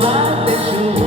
heart that you